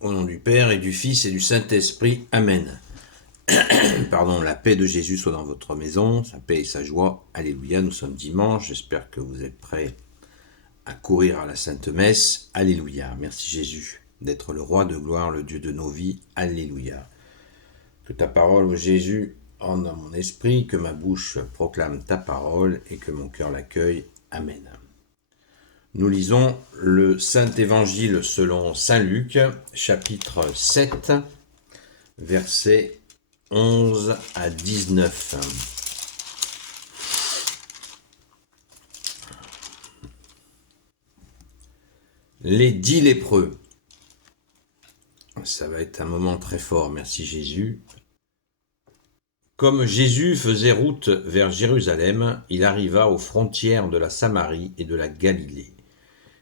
Au nom du Père et du Fils et du Saint-Esprit. Amen. Pardon, la paix de Jésus soit dans votre maison, sa paix et sa joie. Alléluia, nous sommes dimanche, j'espère que vous êtes prêts à courir à la Sainte Messe. Alléluia, merci Jésus d'être le roi de gloire, le Dieu de nos vies. Alléluia. Que ta parole, Jésus, entre dans mon esprit, que ma bouche proclame ta parole et que mon cœur l'accueille. Amen. Nous lisons le Saint-Évangile selon Saint Luc, chapitre 7, versets 11 à 19. Les 10 lépreux. Ça va être un moment très fort, merci Jésus. Comme Jésus faisait route vers Jérusalem, il arriva aux frontières de la Samarie et de la Galilée.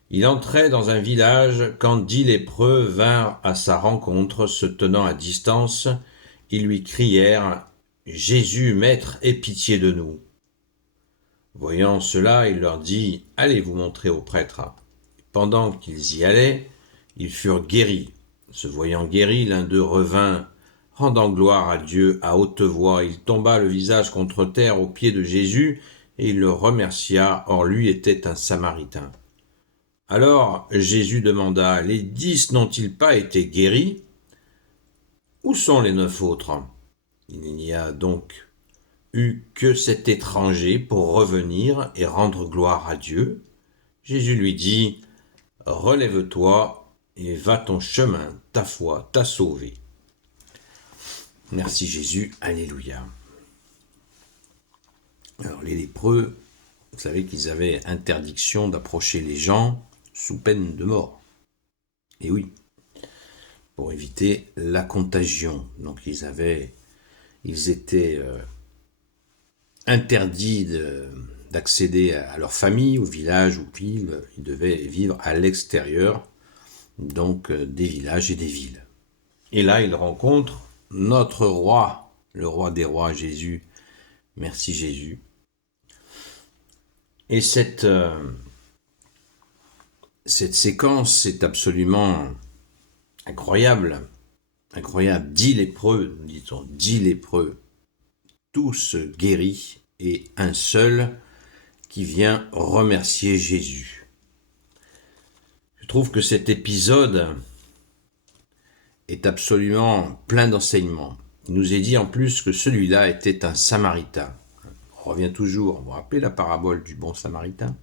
Il entrait dans un village quand 10 lépreux vinrent à sa rencontre, se tenant à distance. Ils lui crièrent « Jésus, Maître, aie pitié de nous !» Voyant cela, il leur dit « Allez vous montrer aux prêtres. » Pendant qu'ils y allaient, ils furent guéris. Se voyant guéris, l'un d'eux revint, rendant gloire à Dieu à haute voix. Il tomba le visage contre terre aux pieds de Jésus, et il le remercia, or lui était un Samaritain. Alors Jésus demanda, « Les 10 n'ont-ils pas été guéris ? Où sont les 9 autres ? Il n'y a donc eu que cet étranger pour revenir et rendre gloire à Dieu. » Jésus lui dit, « Relève-toi et va ton chemin, ta foi t'a sauvé. » Merci Jésus, alléluia. Alors les lépreux, vous savez qu'ils avaient interdiction d'approcher les gens sous peine de mort. Et oui, pour éviter la contagion. Donc ils étaient interdits d'accéder à leur famille, au village ou ville. Ils devaient vivre à l'extérieur, donc des villages et des villes. Et là, ils rencontrent notre roi, le roi des rois, Jésus. Merci Jésus. Et cette séquence est absolument incroyable. Incroyable. 10 lépreux, nous dit-on, 10 lépreux, tous guéris, et un seul qui vient remercier Jésus. Je trouve que cet épisode est absolument plein d'enseignements. Il nous est dit en plus que celui-là était un Samaritain. On revient toujours, vous vous rappelez la parabole du bon Samaritain ?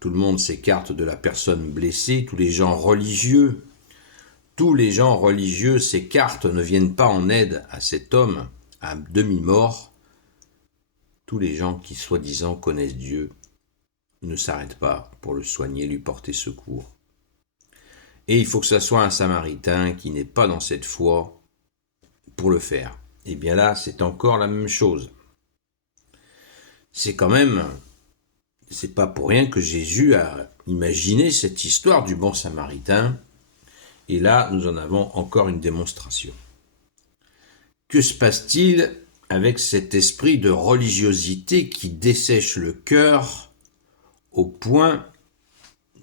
Tout le monde s'écarte de la personne blessée, tous les gens religieux s'écartent, ne viennent pas en aide à cet homme à demi-mort. Tous les gens qui soi-disant connaissent Dieu ne s'arrêtent pas pour le soigner, lui porter secours. Et il faut que ce soit un Samaritain qui n'est pas dans cette foi pour le faire. Et bien là, c'est encore la même chose. C'est pas pour rien que Jésus a imaginé cette histoire du bon Samaritain. Et là, nous en avons encore une démonstration. Que se passe-t-il avec cet esprit de religiosité qui dessèche le cœur au point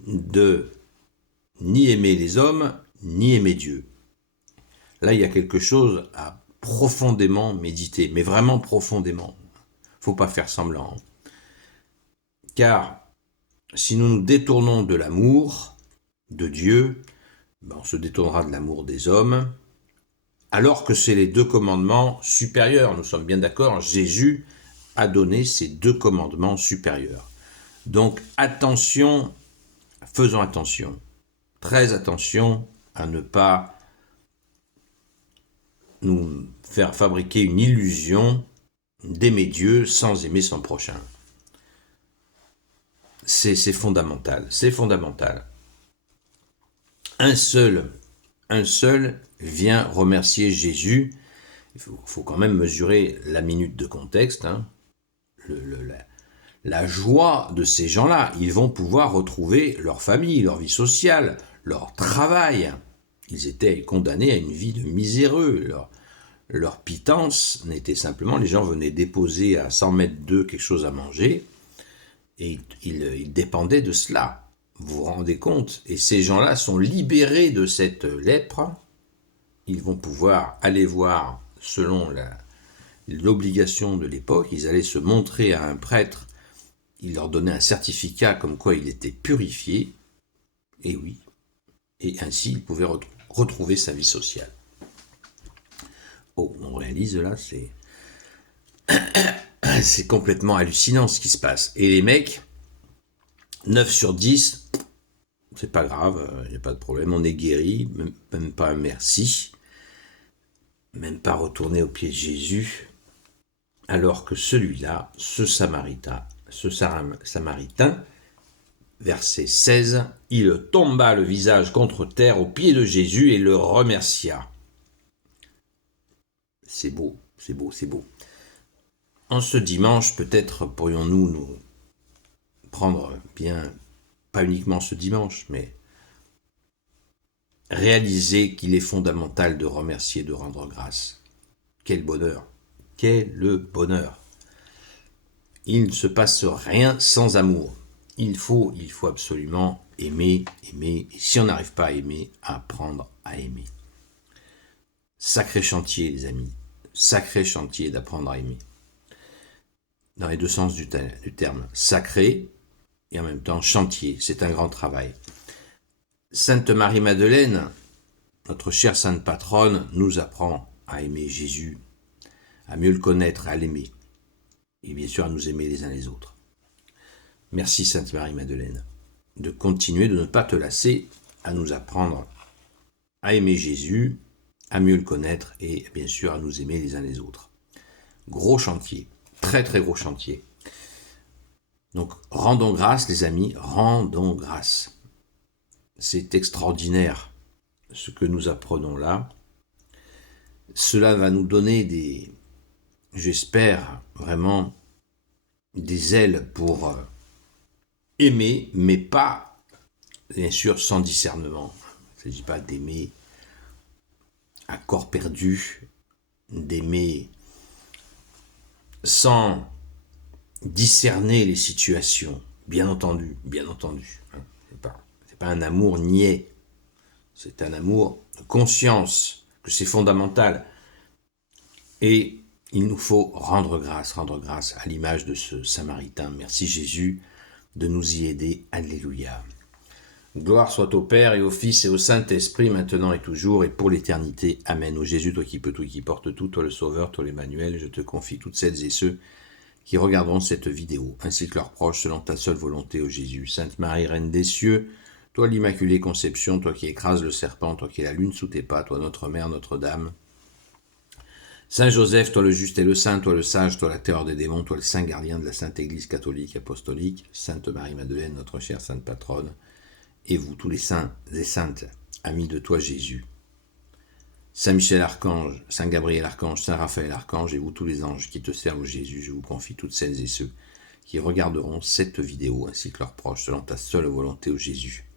de ni aimer les hommes, ni aimer Dieu? Là, il y a quelque chose à profondément méditer, mais vraiment profondément. Faut pas faire semblant. Car si nous nous détournons de l'amour de Dieu, on se détournera de l'amour des hommes, alors que c'est les 2 commandements supérieurs. Nous sommes bien d'accord, Jésus a donné ces 2 commandements supérieurs. Donc attention, faisons attention, très attention à ne pas nous faire fabriquer une illusion d'aimer Dieu sans aimer son prochain. C'est fondamental, c'est fondamental. Un seul vient remercier Jésus. Il faut quand même mesurer la minute de contexte, hein. La joie de ces gens-là. Ils vont pouvoir retrouver leur famille, leur vie sociale, leur travail. Ils étaient condamnés à une vie de miséreux. Leur pitance n'était simplement, les gens venaient déposer à 100 mètres d'eux quelque chose à manger, et ils dépendaient de cela. Vous vous rendez compte? Et ces gens-là sont libérés de cette lèpre. Ils vont pouvoir aller voir, selon l'obligation de l'époque, ils allaient se montrer à un prêtre, il leur donnait un certificat comme quoi il était purifié, et oui, et ainsi il pouvait retrouver sa vie sociale. Oh, on réalise là, c'est complètement hallucinant ce qui se passe. Et les mecs, 9 sur 10, c'est pas grave, il n'y a pas de problème, on est guéri, même pas un merci, même pas retourner aux pieds de Jésus, alors que celui-là, ce Samaritain, verset 16, il tomba le visage contre terre aux pieds de Jésus et le remercia. C'est beau, c'est beau, c'est beau. En ce dimanche, peut-être pourrions-nous nous prendre bien, pas uniquement ce dimanche, mais réaliser qu'il est fondamental de remercier, de rendre grâce. Quel bonheur, quel bonheur. Il ne se passe rien sans amour. Il faut absolument aimer, et si on n'arrive pas à aimer, apprendre à aimer. Sacré chantier, les amis, sacré chantier d'apprendre à aimer. Dans les deux sens du terme, sacré et en même temps chantier, c'est un grand travail. Sainte Marie-Madeleine, notre chère sainte patronne, nous apprend à aimer Jésus, à mieux le connaître, à l'aimer, et bien sûr à nous aimer les uns les autres. Merci Sainte Marie-Madeleine de continuer, de ne pas te lasser, à nous apprendre à aimer Jésus, à mieux le connaître et bien sûr à nous aimer les uns les autres. Gros chantier, très très gros chantier. Donc rendons grâce les amis, rendons grâce. C'est extraordinaire ce que nous apprenons là. Cela va nous donner j'espère vraiment, des ailes pour aimer, mais pas, bien sûr, sans discernement. Il ne s'agit pas d'aimer à corps perdu, d'aimer sans discerner les situations, bien entendu. C'est pas un amour niais, c'est un amour de conscience, que c'est fondamental. Et il nous faut rendre grâce à l'image de ce Samaritain. Merci Jésus de nous y aider. Alléluia. Gloire soit au Père et au Fils et au Saint-Esprit, maintenant et toujours, et pour l'éternité. Amen. Ô Jésus, toi qui peux tout, qui portes tout, toi le Sauveur, toi l'Emmanuel, je te confie toutes celles et ceux qui regarderont cette vidéo, ainsi que leurs proches, selon ta seule volonté, ô Jésus. Sainte Marie, Reine des cieux, toi l'Immaculée Conception, toi qui écrases le serpent, toi qui es la lune sous tes pas, toi notre Mère, Notre-Dame. Saint Joseph, toi le juste et le saint, toi le sage, toi la terreur des démons, toi le saint gardien de la Sainte Église catholique apostolique, Sainte Marie-Madeleine, notre chère Sainte Patronne, et vous tous les saints et saintes, amis de toi Jésus. Saint Michel Archange, Saint Gabriel Archange, Saint Raphaël Archange, et vous tous les anges qui te servent Jésus, je vous confie toutes celles et ceux qui regarderont cette vidéo, ainsi que leurs proches, selon ta seule volonté, ô Jésus.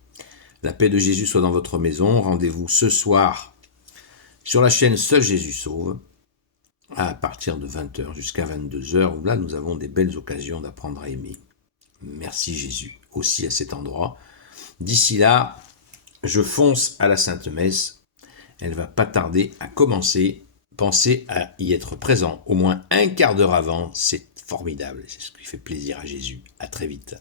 La paix de Jésus soit dans votre maison. Rendez-vous ce soir sur la chaîne Seul Jésus Sauve, à partir de 20h jusqu'à 22h, où là nous avons des belles occasions d'apprendre à aimer. Merci Jésus, aussi à cet endroit. D'ici là, je fonce à la Sainte Messe. Elle va pas tarder à commencer. Pensez à y être présent au moins un quart d'heure avant. C'est formidable. C'est ce qui fait plaisir à Jésus. À très vite.